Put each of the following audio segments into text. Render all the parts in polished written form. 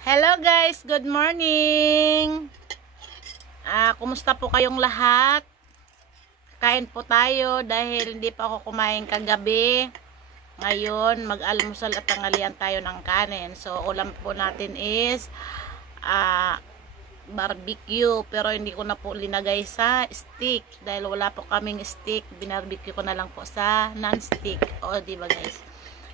Hello guys, good morning. Kumusta po kayong lahat? Kain po tayo dahil hindi pa ako kumain kagabi. Ngayon, mag-almusal at tanghalian tayo ng kanin. So, ulam po natin is barbecue. Pero hindi ko na po linagay sa stick dahil wala po kaming stick. Binarbecue ko na lang po sa non-stick. O, diba guys?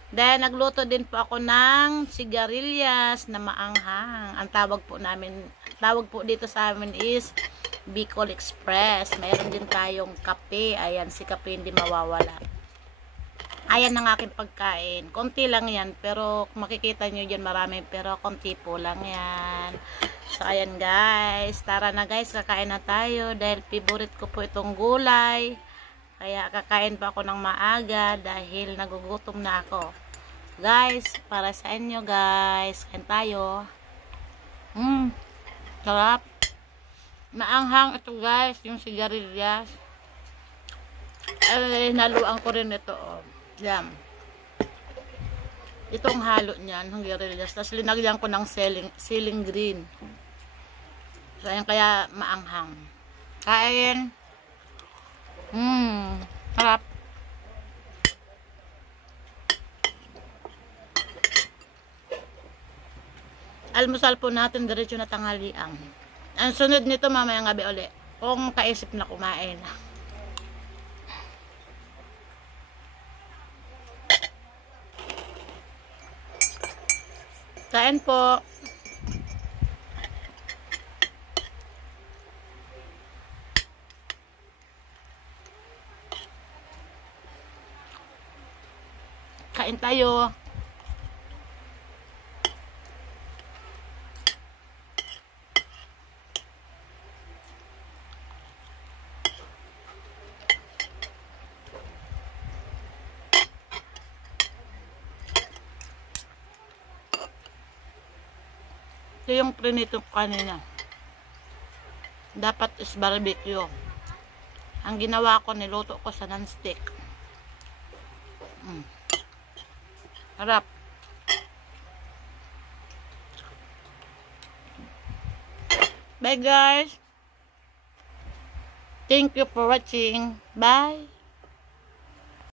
Then, nagluto din po ako ng sigarilyas na maanghang. Ang tawag po dito sa amin is Bicol Express. Mayroon din tayong kape. Ayan, si kape hindi mawawala. Ayan ang aking pagkain. Konti lang yan, pero makikita nyo dyan marami, pero konti po lang yan. So, ayan guys. Tara na guys, kakain na tayo dahil favorite ko po itong gulay. Kaya kakain pa ako ng maaga dahil nagugutom na ako. Guys, para sa inyo guys, kain tayo. Sarap. Maanghang ito guys, yung sigarilyas. Naluan ko rin ito. Oh. Yan. Itong halo niyan, yung sigarilyas. Tapos linagyan ko ng ceiling green. So, ayan kaya maanghang. Kain. Sarap. Almusal po natin, diretso na tanghalian. Ang sunod nito mamayang gabi uli. Kung kaisip na kumain. Kain po. Kain tayo. Ito yung prinito ko kanina. Dapat is barbecue. Ang ginawa ko, niluto ko sa non-stick. Harap. Bye guys. Thank you for watching. Bye.